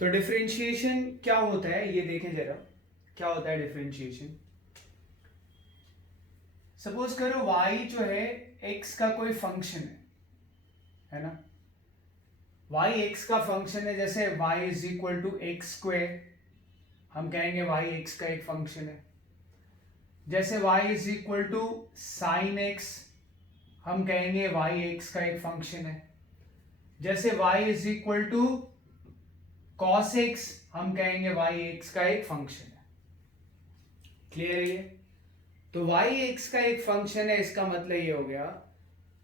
तो डिफरेंशिएशन क्या होता है ये देखें जरा, क्या होता है डिफरेंशिएशन। सपोज करो y जो है x का कोई फंक्शन है ना, y x का फंक्शन है, जैसे y is equal to x square, हम कहेंगे y x का एक फंक्शन है। जैसे y is equal to sine x, हम कहेंगे y x का एक फंक्शन है। जैसे y is equal to cos x, हम कहेंगे y x का एक फंक्शन है। क्लियर है ये? तो y x का एक फंक्शन है, इसका मतलब ये हो गया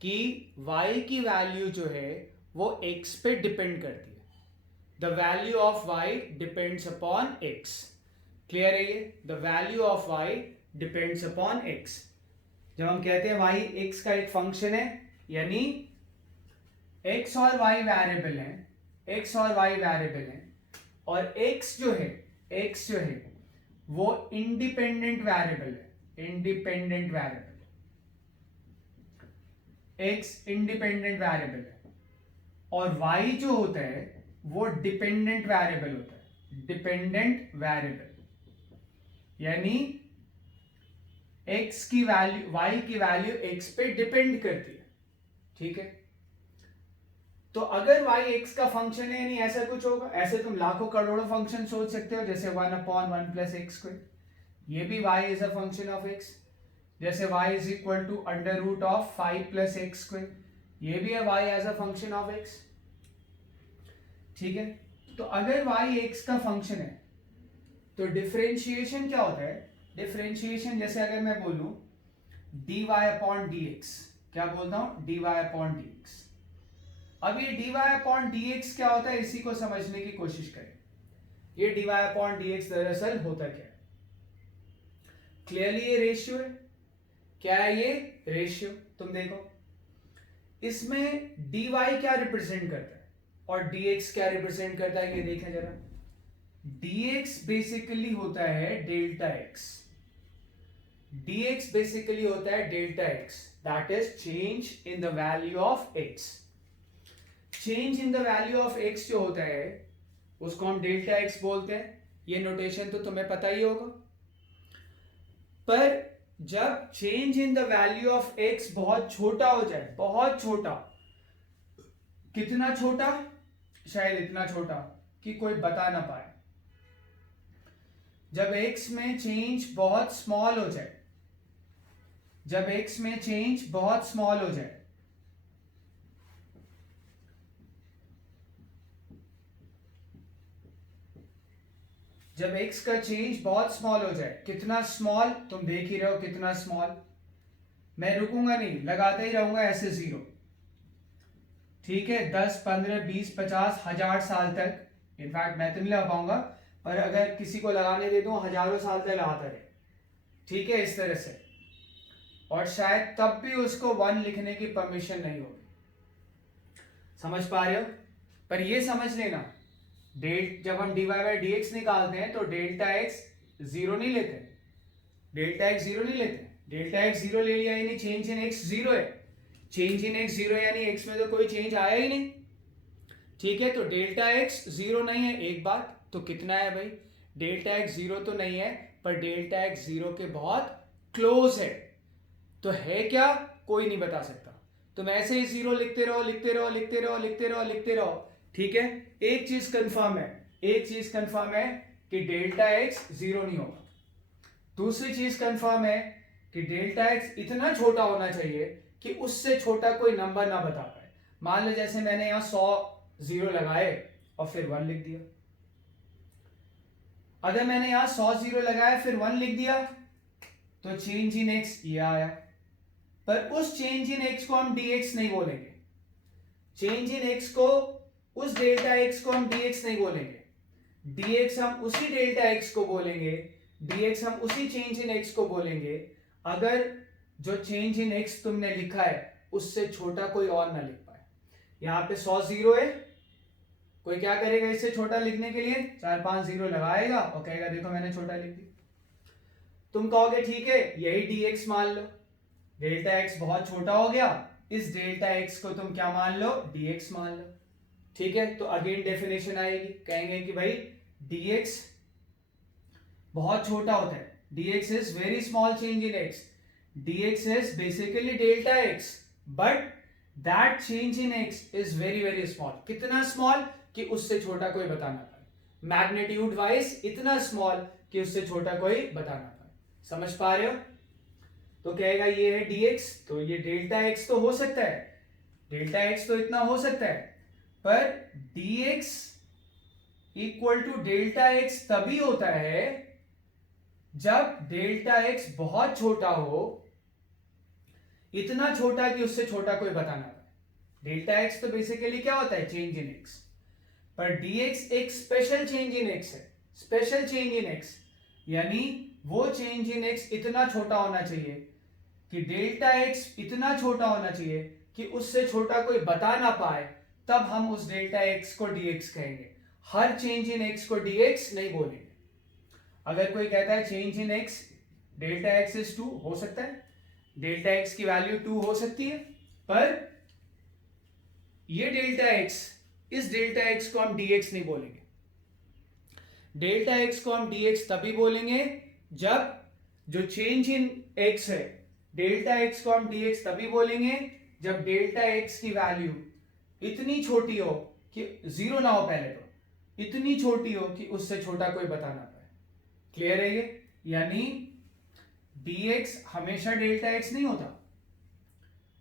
कि y की वैल्यू जो है वो x पे डिपेंड करती है। The value of y depends upon x। Clear है ये? The value of y depends upon x। जब हम कहते हैं y x का एक फंक्शन है, यानी x और y वेरिएबल हैं, x और y वेरिएबल हैं, और x जो है वो इंडिपेंडेंट वेरिएबल है। Independent variable, x independent variable है, और y जो होता है वो डिपेंडेंट वेरिएबल होता है। डिपेंडेंट वेरिएबल यानी x की वैल्यू, y की वैल्यू x पे डिपेंड करती है। ठीक है? तो अगर y x का फंक्शन है, यानी ऐसा कुछ होगा। ऐसे तुम लाखों करोड़ों फंक्शन सोच सकते हो, जैसे 1/1 प्लस एक्स स्क्वायर, ये भी y is a function of x। जैसे y is equal to under root of 5 plus x square, ये भी है y as a function of x। ठीक है? तो अगर y x का फंक्शन है तो डिफरेंशिएशन क्या होता है? डिफरेंशिएशन जैसे अगर मैं बोलूं dy अपॉन dx, क्या बोलता हूं? dy upon dx। अब ये dy अपॉन dx क्या होता है, इसी को समझने की कोशिश करें। ये dy अपॉन dx दरअसल होता क्या है? क्लियरली ये रेशियो है। क्या है ये? रेशियो। तुम देखो इसमें dy क्या रिप्रेजेंट करता है और dx क्या रिप्रेजेंट करता है, ये देखें जरा। dx बेसिकली होता है डेल्टा x। dx बेसिकली होता है delta x, that is change in the value of x। Change in the value of x जो होता है उसको हम डेल्टा x बोलते हैं। ये नोटेशन तो तुम्हें पता ही होगा। पर जब change in the value of x बहुत छोटा हो जाए, बहुत छोटा, कितना छोटा? शायद इतना छोटा कि कोई बता ना पाए। जब x में चेंज बहुत स्मॉल हो जाए, जब x में चेंज बहुत स्मॉल हो जाए, जब x का चेंज बहुत स्मॉल हो जाए, कितना स्मॉल तुम देख ही रहे हो, कितना स्मॉल। मैं रुकूंगा नहीं, लगाते ही रहूंगा ऐसे जीरो। ठीक है? 10, 15, 20, 50, 1000 साल तक, इनफैक्ट मैं तो नहीं लगा पाऊंगा, पर अगर किसी को लगाने दे दूं हजारों साल तक लगाता रहे। ठीक है? इस तरह से। और शायद तब भी उसको 1 लिखने की परमिशन नहीं होगी। समझ पा रहे हो? पर ये समझ लेना, जब हम dy बाई dx निकालते हैं तो डेल्टा x जीरो नहीं लेते। डेल्टा x जीरो नहीं लेते। डेल्टा x जीरो ले लिया यानी चेंज इन x जीरो है। चेंज इन x जीरो यानी x में तो कोई चेंज आया ही नहीं। ठीक है? तो डेल्टा x जीरो नहीं है, एक बात तो कितना है भाई? डेल्टा x जीरो तो नहीं है, पर डेल्टा x जीरो के बहुत क्लोज है। तो है क्या? कोई नहीं बता सकता। तुम ऐसे ही जीरो लिखते रहो, लिखते रहो, लिखते रहो, लिखते रहो, लिखते रहो। ठीक है? एक चीज कंफर्म है, एक चीज कंफर्म है कि डेल्टा x जीरो नहीं होगा। दूसरी चीज कंफर्म है कि डेल्टा x इतना छोटा होना चाहिए कि उससे छोटा कोई नंबर ना बता पाए। मान लो जैसे मैंने यहां 100 जीरो लगाए और फिर 1 लिख दिया। अगर मैंने यहां 100 जीरो लगाया फिर 1 लिख दिया तो चेंज इन x ये आया। पर उस चेंज इन x को हम dx नहीं बोलेंगे। चेंज इन x को, उस डेल्टा x को हम dx नहीं बोलेंगे। dx हम उसी डेल्टा x को बोलेंगे, dx हम उसी चेंज इन x को बोलेंगे अगर जो चेंज इन x तुमने लिखा है उससे छोटा कोई और ना लिख पाए। यहां पे 100 जीरो है, कोई क्या करेगा इससे छोटा लिखने के लिए? 4-5 जीरो लगाएगा और कहेगा देखो मैंने छोटा लिख दिया। तुम कहोगे ठीक है यही dx मान लो, डेल्टा x बहुत छोटा हो गया, इस डेल्टा x को तुम क्या मान लो? dx मान लो। ठीक है, तो अगेन डेफिनेशन आएगी, कहेंगे कि भाई dx बहुत छोटा होता है, dx is very small change in x, dx is basically delta x, but that change in x is very very small. कितना स्मॉल कि उससे छोटा कोई बता ना पाए, मैग्नीट्यूड वाइज इतना स्मॉल कि उससे छोटा कोई बता ना पाए। समझ पा रहे हो? तो कहेगा ये है dx, तो ये डेल्टा x तो हो सकता है, डेल्टा x तो इतना हो सकता है, पर dx equal to delta x तभी होता है जब डेल्टा x बहुत छोटा हो, इतना छोटा कि उससे छोटा कोई बता ना पाए। डेल्टा x तो बेसिकली क्या होता है, चेंज इन x, पर dx एक स्पेशल चेंज इन x है, स्पेशल चेंज इन x, यानी वो चेंज इन x इतना छोटा होना चाहिए कि डेल्टा x इतना छोटा होना चाहिए कि उससे छोटा कोई बता ना पाए, तब हम उस डेल्टा x को dx कहेंगे। हर चेंज इन x को dx नहीं बोलेंगे। अगर कोई कहता है change in x delta x is 2, हो सकता है डेल्टा x की वैल्यू 2 हो सकती है, पर ये डेल्टा x, इस डेल्टा x को हम dx नहीं बोलेंगे। डेल्टा x को हम dx तभी बोलेंगे जब जो चेंज इन x है, डेल्टा x को हम dx तभी बोलेंगे जब डेल्टा x की वैल्यू इतनी छोटी हो कि जीरो ना हो, पहले तो इतनी छोटी हो कि उससे छोटा कोई बता ना पाए। क्लियर है ये? यानी dx हमेशा डेल्टा x नहीं होता,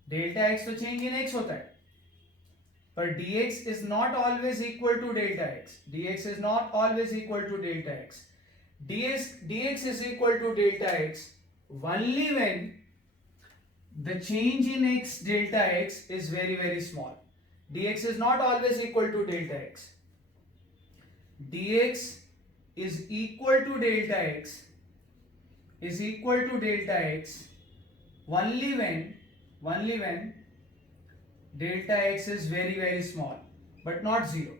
डेल्टा x तो चेंज इन x होता है, पर dx is not always equal to delta x, dx is not always equal to delta x, dx is equal to delta x only when the change in x delta x is very very small. Dx is not always equal to delta x, dx is equal to delta x, is equal to delta x only when delta x is very very small but not zero।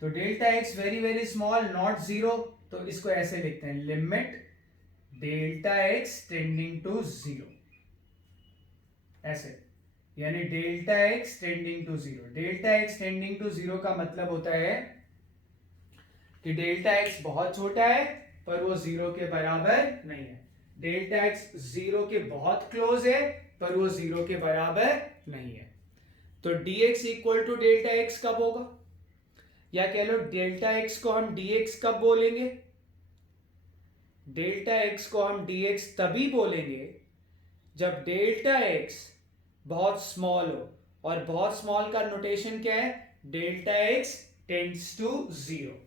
तो delta x very very small not zero, तो इसको ऐसे लिखते हैं limit delta x tending to zero, ऐसे, यानी delta x tending to zero. Delta x tending to zero का मतलब होता है कि डेल्टा x बहुत छोटा है पर वो जीरो के बराबर नहीं है, डेल्टा x जीरो के बहुत क्लोज है पर वो जीरो के बराबर नहीं है। तो dx equal to delta x कब होगा, या कह लो डेल्टा x को हम dx कब बोलेंगे, डेल्टा x को हम dx तभी बोलेंगे जब डेल्टा x बहुत स्मॉल हो, और बहुत स्मॉल का नोटेशन क्या है, delta x tends to zero.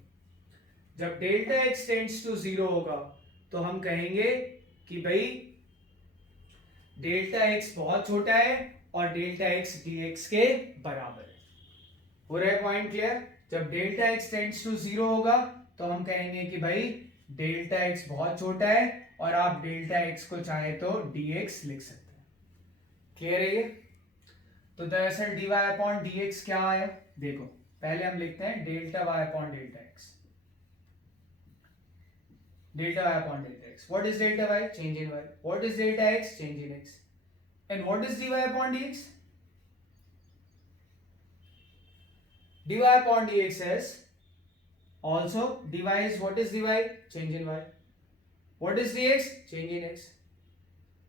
जब delta x tends to zero होगा तो हम कहेंगे कि भाई डेल्टा x बहुत छोटा है और डेल्टा x dx के बराबर है। हो रहा है पॉइंट क्लियर? जब delta x tends to zero होगा तो हम कहेंगे कि भाई डेल्टा x बहुत छोटा है और आप डेल्टा x को चाहे तो dx लिख सकते हैं। क्लियर है ये? तो दरअसल dy अपॉन dx क्या आया, देखो पहले हम लिखते हैं delta y upon delta x, delta y upon delta x। What is delta y? Change in y। What is delta x? Change in x। And what is dy upon dx? dy upon dx is also dy is, what is dy? Change in y. What is dx? Change in x.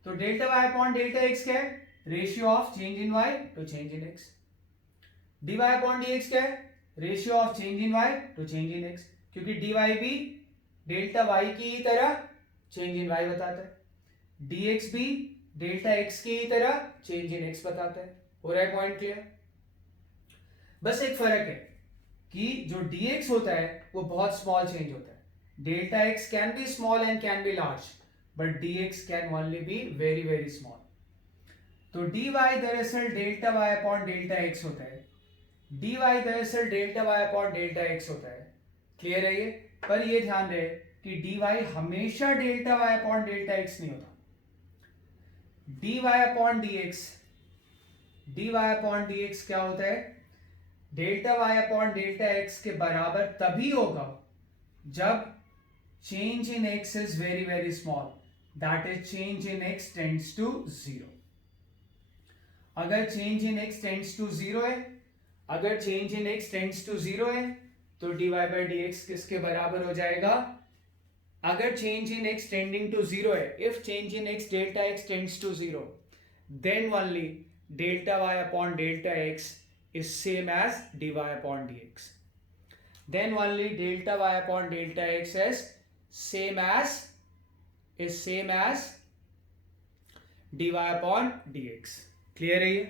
तो delta y upon delta x क्या है? Ratio of change in y to change in x। dy upon dx क्या है? Ratio of change in y to change in x, क्योंकि dy भी delta y की तरह change in y बताता है, dx भी डेल्टा x की तरह चेंज इन x बताता है। हो रहा है पॉइंट क्लियर? बस एक फर्क है कि जो dx होता है वो बहुत स्मॉल चेंज होता है, delta x can be small and can be large, but dx can only be very very small. तो dy दरअसल delta y upon delta x होता है, dy दरअसल delta y upon delta x होता है। Clear है ये? पर ये ध्यान रहे कि dy हमेशा delta y upon delta x नहीं होता। dy upon dx, dy upon dx क्या होता है, delta y upon delta x के बराबर तभी होगा जब change in x is very very small, that is change in x tends to zero. अगर change in x tends to zero है अगर change in x tends to zero है तो dy बाई डी एक्स किसके बराबर हो जाएगा? अगर change in x tending to zero है, if change in x delta x tends to zero, then only delta y upon delta x is same as dy upon dx. Then only delta y upon delta x is same as dy upon dx. Clear है? ये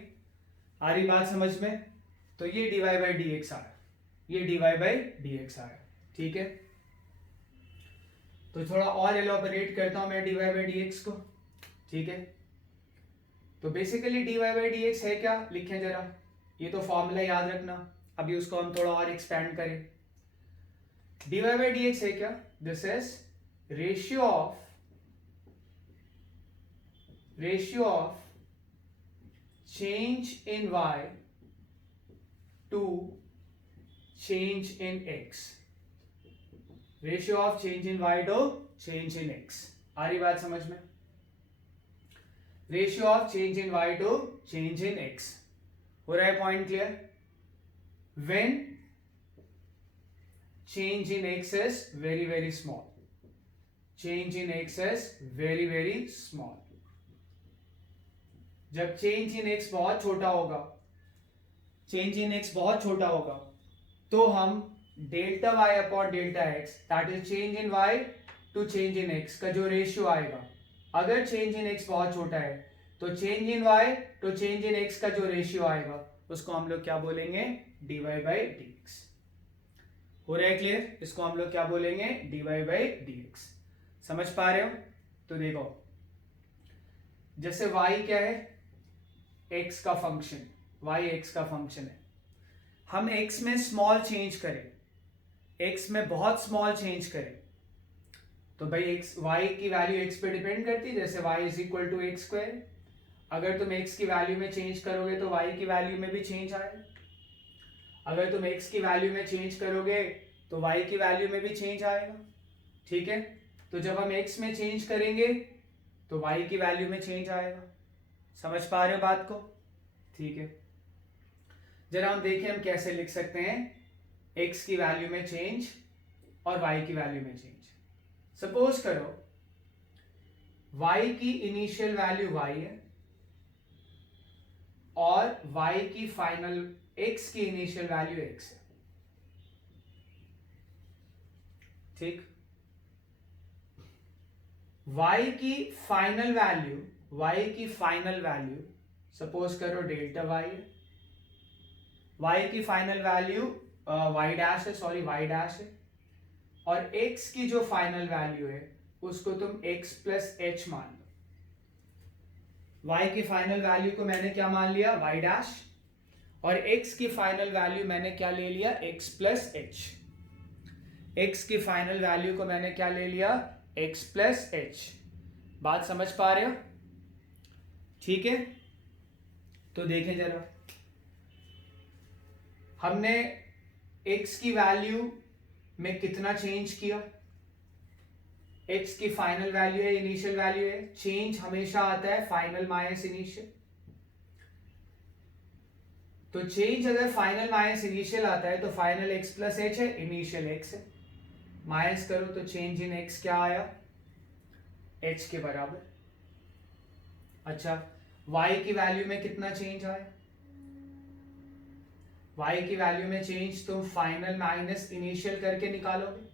आ रही बात समझ में? तो ये dy by dx आ रहा है, ये dy by dx आ रहा है, ठीक है? तो थोड़ा और एलोबरेट करता हूं मैं dy by dx को, ठीक है? तो बेसिकली dy by dx है क्या, लिखें जरा, ये तो फॉर्मूला याद रखना, अभी उसको हम थोड़ा और एक्सपेंड करें। dy by dx है क्या? This is ratio of change in y to change in x, ratio of change in y to change in x। आ रही बात समझ में? Ratio of change in y to change in x। हो रहा है point clear? When change in x is very very small, change in x is very very small. जब change in x बहुत छोटा होगा, चेंज इन x बहुत छोटा होगा, तो हम delta y upon delta x, that is change in y to change in x का जो रेशियो आएगा, अगर चेंज इन x बहुत छोटा है तो change in y to change in x का जो रेशियो आएगा उसको हम लोग क्या बोलेंगे? dy by dx। हो रहा है क्लियर? इसको हम लोग क्या बोलेंगे? dy by dx। समझ पा रहे हो? तो देखो, जैसे y क्या है? x का फंक्शन, y x का फंक्शन है। हम x में स्मॉल चेंज करें, x में बहुत स्मॉल चेंज करें, तो भाई x y की वैल्यू x पे डिपेंड करती है, जैसे y is equal to x square. अगर तुम x की वैल्यू में चेंज करोगे तो y की वैल्यू में भी चेंज आएगा, अगर तुम x की वैल्यू में चेंज करोगे तो y की वैल्यू में भी चेंज आएगा, ठीक है? तो जब हम x में चेंज करेंगे तो y की वैल्यू में चेंज आएगा। समझ पा रहे हो बात को? ठीक है, जरा हम देखें हम कैसे लिख सकते हैं x की वैल्यू में चेंज और y की वैल्यू में चेंज। सपोज करो y की इनिशियल वैल्यू y है और y की फाइनल, x की इनिशियल वैल्यू x है, ठीक? y की फाइनल वैल्यू सपोज करो डेल्टा y है, y की फाइनल वैल्यू y डैश है, सॉरी y डैश है, और x की जो फाइनल वैल्यू है उसको तुम x प्लस एच मान लो। y की फाइनल वैल्यू को मैंने क्या मान लिया? y डैश, और x की फाइनल वैल्यू मैंने क्या ले लिया? x plus H. x की फाइनल वैल्यू को मैंने क्या ले लिया? x plus H. बात समझ पा रहे हो? ठीक है, तो देखें जरा, हमने x की वैल्यू में कितना चेंज किया? x की फाइनल वैल्यू है, इनिशियल वैल्यू है, चेंज हमेशा आता है फाइनल माइनस इनिशियल। तो चेंज अगर फाइनल माइनस इनिशियल आता है तो फाइनल x प्लस एच है, इनिशियल x है, माइनस करो तो चेंज इन x क्या आया? h के बराबर। अच्छा, y की वैल्यू में कितना चेंज आया? y की वैल्यू में चेंज तुम फाइनल माइनस इनिशियल करके निकालोगे।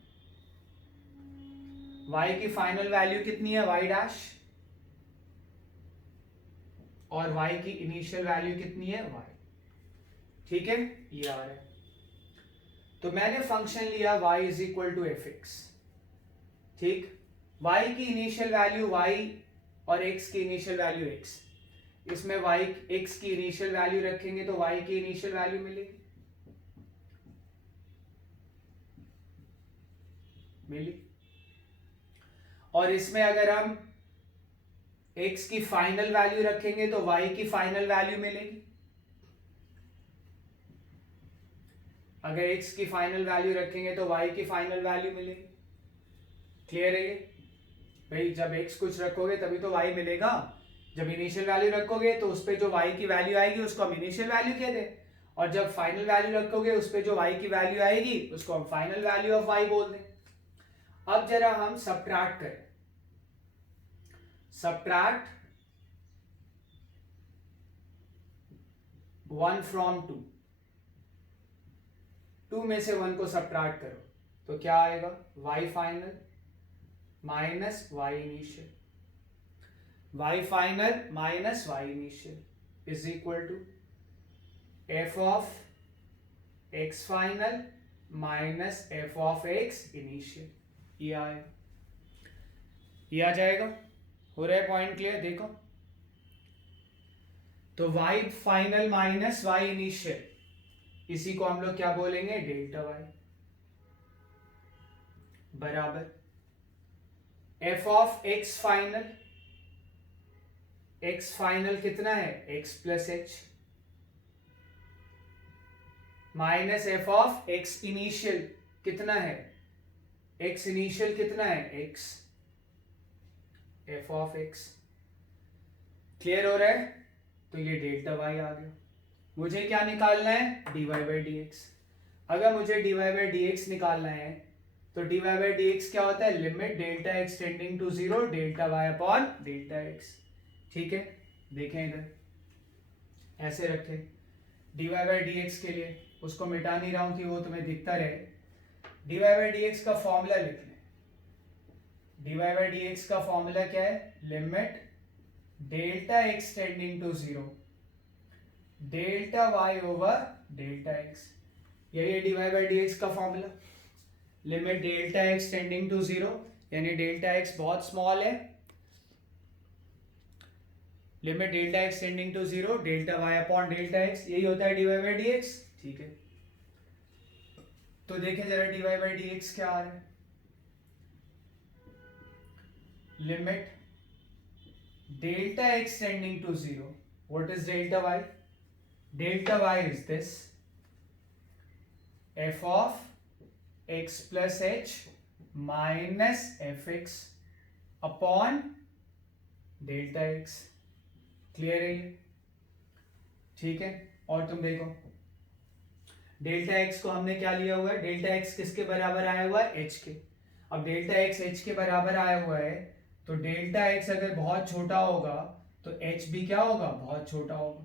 y की फाइनल वैल्यू कितनी है? y डैश, और y की इनिशियल वैल्यू कितनी है? y। ठीक है, ये आ रहा है। तो मैंने फंक्शन लिया y is equal to f x, ठीक? y की इनिशियल वैल्यू y और x की इनिशियल वैल्यू x, इसमें y x की इनिशियल वैल्यू रखेंगे तो y की इनिशियल वैल्यू मिलेगी, मिली। और इसमें अगर हम x की फाइनल वैल्यू रखेंगे तो y की फाइनल वैल्यू मिलेगी। अगर x की फाइनल वैल्यू रखेंगे तो y की फाइनल वैल्यू मिलेगी। क्लियर है ये? भाई जब x कुछ रखोगे तभी तो y मिलेगा, जब इनिशियल वैल्यू रखोगे तो उस पे जो y की वैल्यू आएगी उसको हम इनिशियल वैल्यू कहते हैं, और जब फाइनल वैल्यू रखोगे उस पर जो y की वैल्यू आएगी उसको हम फाइनल वैल्यू ऑफ y बोल दें। अब जरा हम सब्ट्रैक्ट करें, सब्ट्रैक्ट 1 फ्रॉम 2, 2 में से 1 को सब्ट्रैक्ट करो तो क्या आएगा, y final minus y initial, y final minus y initial is equal to f of x final minus f of x initial. ये आएगा, ये आ जाएगा। हो रहा है पॉइंट क्लियर? देखो तो y final minus y initial, इसी को हम लोग क्या बोलेंगे, डेल्टा y, बराबर f of x final, x final कितना है, x plus h, minus f of x initial कितना है, x इनिशियल कितना है, x, f of x। Clear हो रहा है? तो ये डेल्टा y आ गया। मुझे क्या निकालना है, dy बाई dx। अगर मुझे dy बाई dx निकालना है तो dy बाई dx क्या होता है, limit delta x tending to 0 delta y upon delta x। ठीक है, देखें इधर ऐसे रखे dy बाई dx के लिए, उसको मिटा नहीं रहा हूं कि वो तुम्हें दिखता रहे। dy बाई dx का फॉर्मूला लिख लें। dy बाई dx का फॉर्मूला क्या है, limit delta x tending to 0 delta y over delta x। यही है dy बाई dx का formula, limit delta x tending to 0, यानी डेल्टा x बहुत स्मॉल है, limit delta x tending to 0 delta y upon delta x, यही होता है dy by dx। ठीक है, तो देखें जरा dy बाई dx क्या आ रहा है, limit delta x tending to 0, what is delta y, delta y is this f of x plus h minus fx अपॉन डेल्टा x। क्लियर है ये? ठीक है, और तुम देखो डेल्टा x को हमने क्या लिया हुआ है, डेल्टा x किसके बराबर आया हुआ है, h के। अब डेल्टा x h के बराबर आया हुआ है तो डेल्टा x अगर बहुत छोटा होगा तो h भी क्या होगा, बहुत छोटा होगा।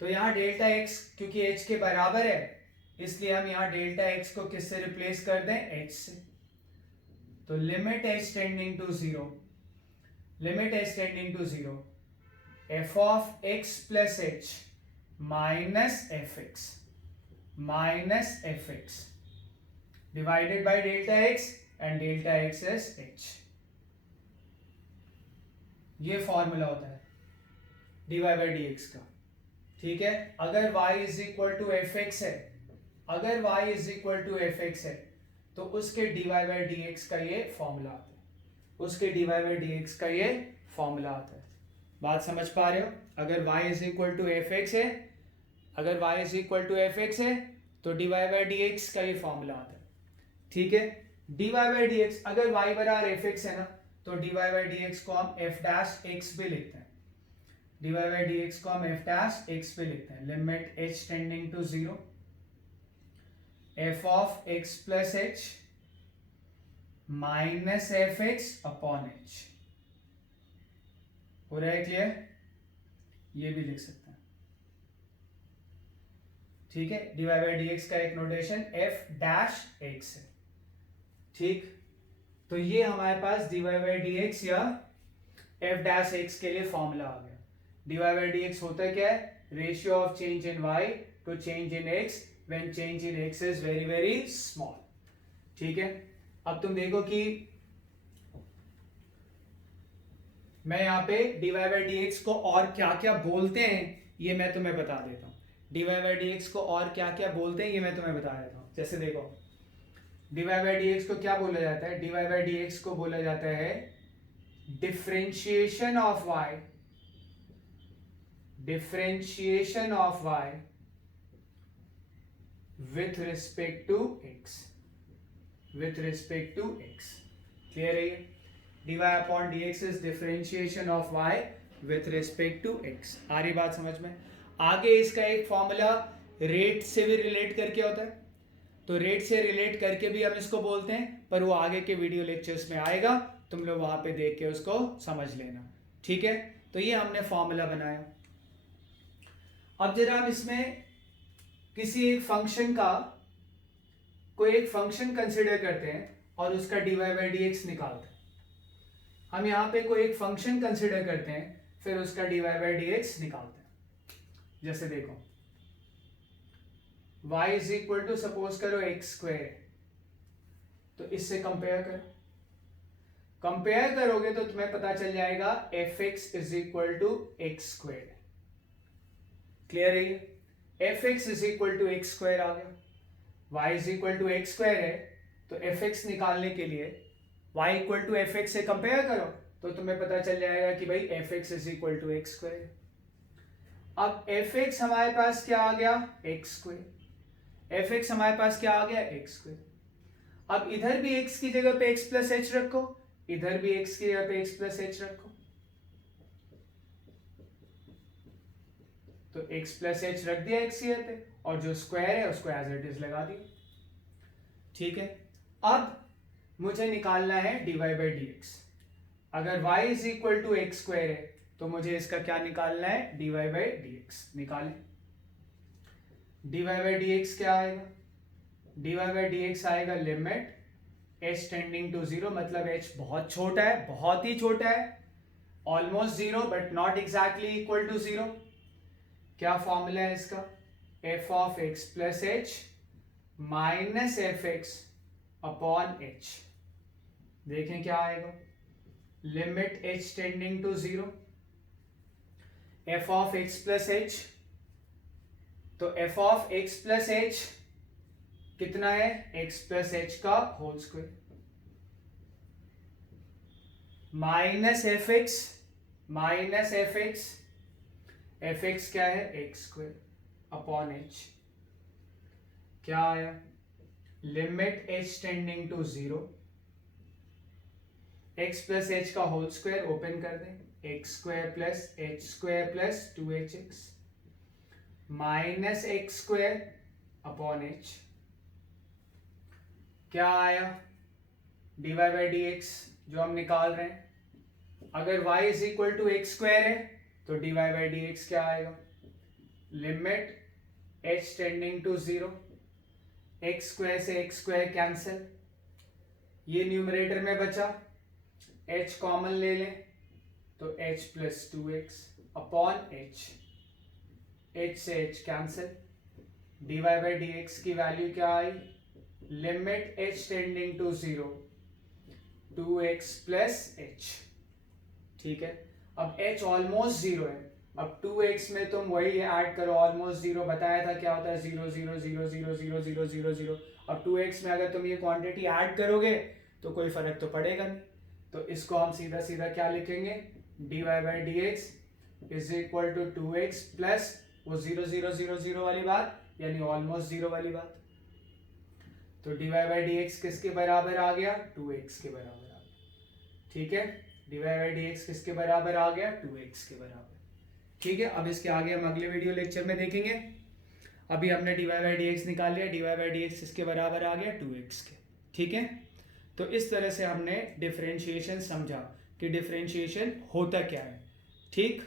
तो यहाँ डेल्टा x क्योंकि h के बराबर है इसलिए हम यहाँ डेल्टा x को किससे रिप्लेस कर दें, h से। तो limit h tending to 0, limit h tending to 0 f of x plus h minus fx divided by delta x and delta x is h। ये फॉर्मूला होता है dy बाई dx का। ठीक है, अगर y is equal to f x है, अगर y is equal to f x है तो उसके dy बाई dx का ये फॉर्मूला आता है, उसके dy बाई dx का ये फॉर्मूला आता है। बात समझ पा रहे हो? अगर y is equal to f x है, अगर y is equal to f x है तो dy बाई dx का ये फॉर्मूला आता है। ठीक है, dy बाई dx अगर y बराबर एफ एक्स है ना तो dy बाई dx को हम f डैश x पे लिखते हैं, dy बाई dx को हम f डैश x पे लिखते हैं, limit h tending to 0 f of x plus h minus f x upon h। हो रहा है क्लियर? ये भी लिख सकते हैं। ठीक है, dy बाई dx का एक नोटेशन f डैश x है। ठीक, तो ये हमारे पास dy बाई dx या f डैश x के लिए फॉर्मूला आ गया। dy बाई dx होता क्या है, ratio of change in y to change in x when change in x is very very small. ठीक है, अब तुम देखो कि मैं यहाँ पे dy बाई dx को और क्या क्या बोलते हैं ये मैं तुम्हें बता देता हूँ। dy बाई dx को और क्या क्या बोलते हैं ये मैं तुम्हें बता देता हूँ। जैसे देखो dy बाई dx को क्या बोला जाता है, dy बाई dx को बोला जाता है differentiation of y, differentiation of y with respect to x, with respect to x। Clear है ये? dy upon dx is differentiation of y with respect to x। आ रही बात समझ में? आगे इसका एक फॉर्मूला रेट से भी रिलेट करके होता है, तो रेट से रिलेट करके भी हम इसको बोलते हैं, पर वो आगे के वीडियो लेक्चर्स में आएगा, तुम लोग वहां पे देख के उसको समझ लेना, ठीक है। तो ये हमने फॉर्मूला बनाया। अब जरा हम इसमें किसी एक फंक्शन का, कोई एक फंक्शन कंसिडर करते हैं और उसका डीवाई बाई डी एक्स निकालते हैं। हम यहाँ पे कोई एक फंक्शन कंसिडर करते हैं, फिर उसका डीवाई बाई डी एक्स निकालते हैं। जैसे देखो y is equal to, suppose करो एक्स स्क्वायर, तो इससे कंपेयर करो। कंपेयर करोगे तो तुम्हें पता चल जाएगा f x is equal to x square. Clear है ये? F x is equal to x square आ गया, y is equal to x square है, तो एफ एक्स निकालने के लिए y equal to f x से कंपेयर करो, तो तुम्हें पता चल जाएगा कि भाई f x is equal to x square. अब एफ एक्स हमारे पास क्या आ गया? X square. एफ एक्स हमारे पास क्या आ गया? X square. अब इधर भी x की जगह पे x प्लस एच रखो, इधर भी x की जगह पे x प्लस एच रखो, तो x प्लस एच रख दिया x की जगह पे, और जो स्क्वायर है उसको एज इट इज लगा दिया, ठीक है। अब मुझे निकालना है dy बाई डी एक्स। अगर y is equal to x square है तो मुझे इसका क्या निकालना है? dy बाई डी एक्स निकालें। dy बाई डी एक्स क्या आएगा? dy बाई डी एक्स आएगा limit h tending to zero, मतलब h बहुत छोटा है, बहुत ही छोटा है, almost zero but not exactly equal to zero. क्या फॉर्मूला है इसका? f of x plus h minus f x upon h. देखें क्या आएगा? Limit h tending to zero, f of x plus h, तो f of x plus h कितना है? x plus h का whole square minus f x, minus f x, f x क्या है? X square upon h. क्या आया? Limit h tending to zero, x plus h का whole square open कर दें, x square plus h square plus 2hx minus x square upon h. क्या आया? dy by d x जो हम निकाल रहे हैं, अगर y is equal to x square है तो dy बाई डी एक्स क्या आएगा? Limit h tending to zero, x square से एक्स स्क्वायर कैंसिल, ये न्यूमरेटर में बचा, h कॉमन ले लें तो h plus 2x upon h, h से h cancel, dy by d x की वैल्यू क्या आई? Limit h tending to zero 2x plus h, ठीक है। अब h ऑलमोस्ट जीरो है, अब 2x में तुम वही ऐड करो, ऑलमोस्ट जीरो बताया था क्या होता है? 0 0 0 0 0 0 0 0। अब 2x में अगर तुम ये क्वांटिटी ऐड करोगे तो कोई फर्क तो पड़ेगा नहीं, तो इसको हम सीधा सीधा क्या लिखेंगे? dy by d x is equal to 2x plus वो 0 0 0 0 वाली बात, यानी ऑलमोस्ट जीरो वाली बात। तो dy बाई डी एक्स किसके बराबर आ गया? 2x के बराबर आ गया, ठीक है। dy बाई डी एक्स किसके बराबर आ गया? 2x के बराबर, ठीक है। अब इसके आगे हम अगले वीडियो लेक्चर में देखेंगे। अभी हमने dy बाई डी एक्स निकाल लिया, dy बाई डी एक्स किसके बराबर आ गया? 2x के, ठीक है। तो इस तरह से हमने डिफरेंशिएशन समझा कि डिफरेंशिएशन होता क्या है, ठीक।